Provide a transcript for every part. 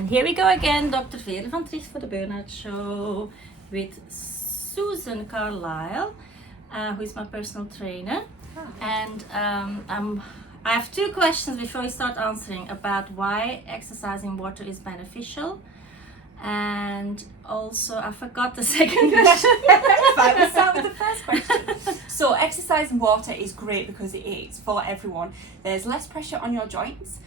And here we go again, Dr. Veerle van Triest for the Burnout Show with Sue Carlysle, who is my personal trainer. Oh. And I have two questions before we start answering about why exercising water is beneficial. And also, I forgot the second question. Fine, we'll start with the first question. So, exercise and water is great because it is for everyone. There's less pressure on your joints,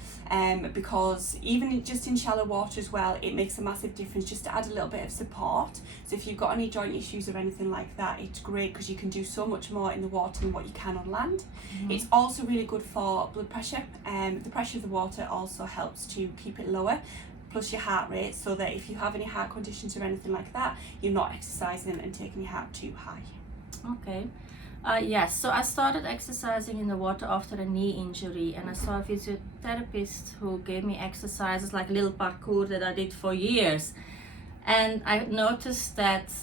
because even just in shallow water as well, it makes a massive difference just to add a little bit of support. So, if you've got any joint issues or anything like that, it's great because you can do so much more in the water than what you can on land. Mm-hmm. It's also really good for blood pressure. The pressure of the water also helps to keep it lower, plus your heart rate, so that if you have any heart conditions or anything like that, you're not exercising and taking your heart too high. Okay. Yes, so I started exercising in the water after a knee injury, and I saw a physiotherapist who gave me exercises like little parkour that I did for years. And I noticed that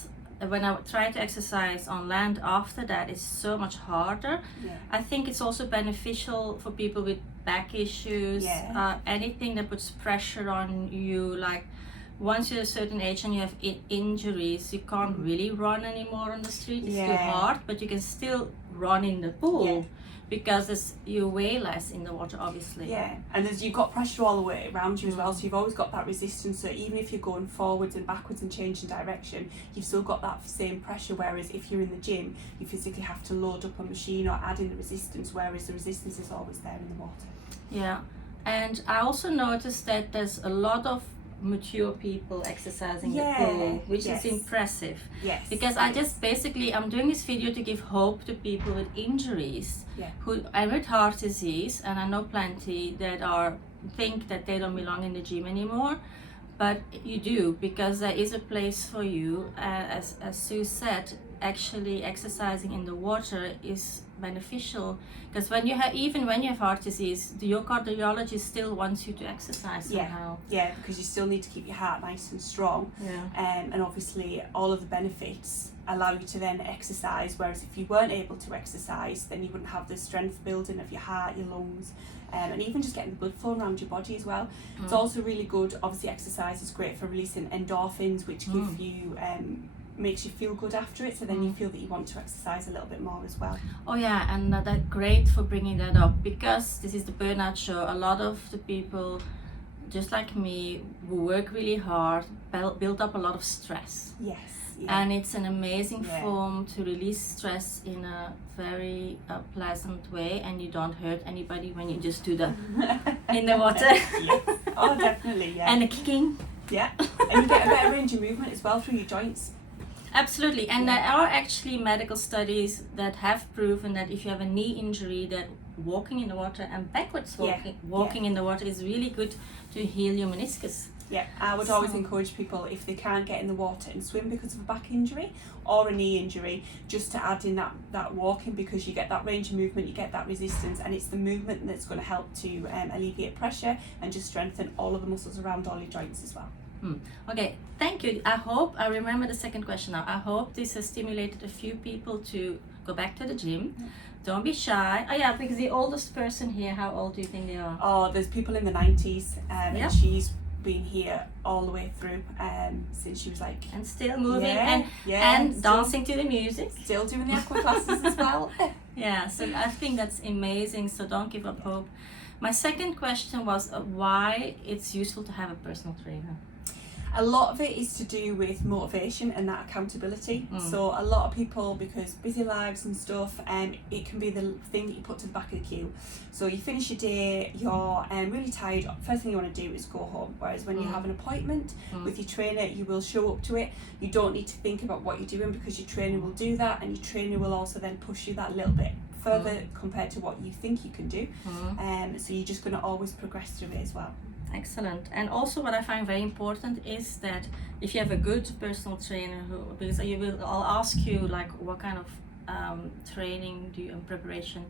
when I try to exercise on land after that, it's so much harder. Yeah. I think it's also beneficial for people with back issues, anything that puts pressure on you, like once you're a certain age and you have injuries, you can't really run anymore on the street. It's too hard, but you can still run in the pool because you weigh less in the water, obviously. Yeah, and you've got pressure all the way around you as well, so you've always got that resistance. So even if you're going forwards and backwards and changing direction, you've still got that same pressure. Whereas if you're in the gym, you physically have to load up a machine or add in the resistance, whereas the resistance is always there in the water. Yeah, and I also noticed that there's a lot of mature people exercising the pool, which is impressive. Yes. Because I'm doing this video to give hope to people with injuries and with heart disease, and I know plenty that think that they don't belong in the gym anymore, but you do, because there is a place for you. As Sue said, actually exercising in the water is beneficial, because when you have heart disease, your cardiologist still wants you to exercise somehow. Yeah, because you still need to keep your heart nice and strong. And obviously all of the benefits allow you to then exercise, whereas if you weren't able to exercise, then you wouldn't have the strength building of your heart, your lungs, and even just getting the blood flow around your body as well. It's also really good. Obviously exercise is great for releasing endorphins, which give you makes you feel good after it, so then you feel that you want to exercise a little bit more as well. Oh yeah, and that's great for bringing that up, because this is the Burnout Show. A lot of the people, just like me, who work really hard, build up a lot of stress. Yes. And it's an amazing form to release stress in a very pleasant way, and you don't hurt anybody when you just do that in the water. Yes. Oh, definitely, yeah. And the kicking. Yeah, and you get a better range of movement as well through your joints. Absolutely, and there are actually medical studies that have proven that if you have a knee injury, that walking in the water and backwards walking in the water is really good to heal your meniscus. Yeah, I would always encourage people, if they can't get in the water and swim because of a back injury or a knee injury, just to add in that walking, because you get that range of movement, you get that resistance, and it's the movement that's going to help to alleviate pressure and just strengthen all of the muscles around all your joints as well. Okay, thank you. I remember the second question now. I hope this has stimulated a few people to go back to the gym. Don't be shy. Oh yeah, because the oldest person here, how old do you think they are? Oh, there's people in the 90s, and she's been here all the way through since she was like... And still moving and dancing to the music. Still doing the aqua classes as well. Yeah, so I think that's amazing, so don't give up hope. My second question was why it's useful to have a personal trainer. A lot of it is to do with motivation and that accountability. So a lot of people, because busy lives and stuff, it can be the thing that you put to the back of the queue. So you finish your day, you're really tired, first thing you want to do is go home. Whereas when you have an appointment with your trainer, you will show up to it. You don't need to think about what you're doing, because your trainer will do that, and your trainer will also then push you that little bit further compared to what you think you can do. So you're just going to always progress through it as well. Excellent. And also what I find very important is that if you have a good personal trainer, because I'll ask you like what kind of training do you, and preparation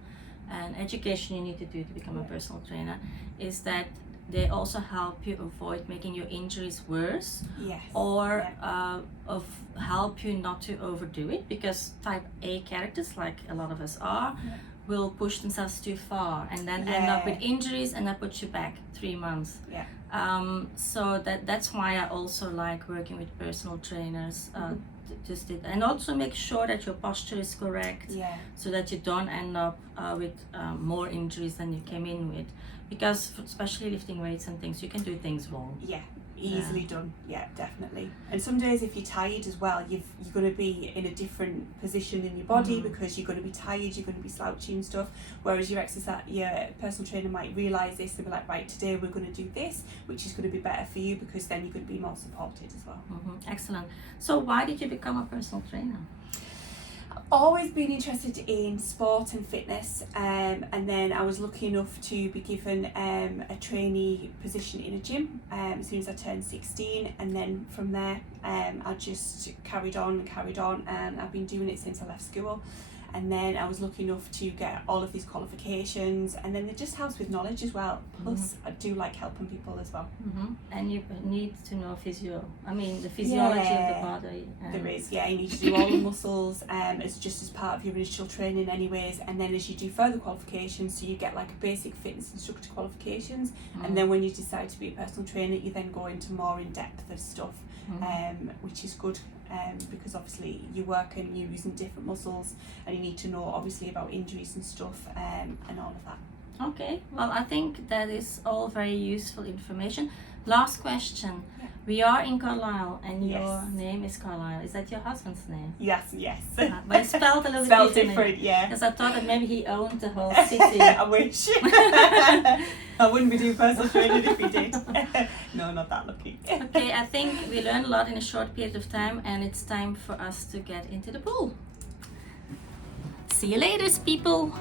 and education you need to do to become a personal trainer, is that they also help you avoid making your injuries worse, or help you not to overdo it, because type A characters, like a lot of us are, will push themselves too far and then end up with injuries, and that puts you back 3 months. So that's why I also like working with personal trainers. And also make sure that your posture is correct, so that you don't end up with more injuries than you came in with. Because especially lifting weights and things, you can do things wrong. Easily done. Definitely. And some days if you're tired as well, you're going to be in a different position in your body because you're going to be tired, you're going to be slouchy and stuff, whereas your personal trainer might realise this and be like, right, today we're going to do this, which is going to be better for you, because then you're going to be more supported as well. Excellent. So why did you become a personal trainer? Always been interested in sport and fitness, and then I was lucky enough to be given a trainee position in a gym as soon as I turned 16, and then from there I just carried on, and I've been doing it since I left school. And then I was lucky enough to get all of these qualifications, and then it just helps with knowledge as well. Plus I do like helping people as well. And you need to know the physiology of the body. There is, you need to do all the muscles as part of your initial training anyways, and then as you do further qualifications, so you get like a basic fitness instructor qualifications, and then when you decide to be a personal trainer, you then go into more in depth of stuff, which is good. Because obviously you work and you're using different muscles, and you need to know obviously about injuries and stuff, and all of that. Okay, well, I think that is all very useful information. Last question. We are in Carlisle, and your name is Carlisle. Is that your husband's name? Yes. But it's spelled a little bit different, Because I thought that maybe he owned the whole city. I wish. I wouldn't be doing personal training if he did. No, not that lucky. Okay, I think we learned a lot in a short period of time, and it's time for us to get into the pool. See you later, people.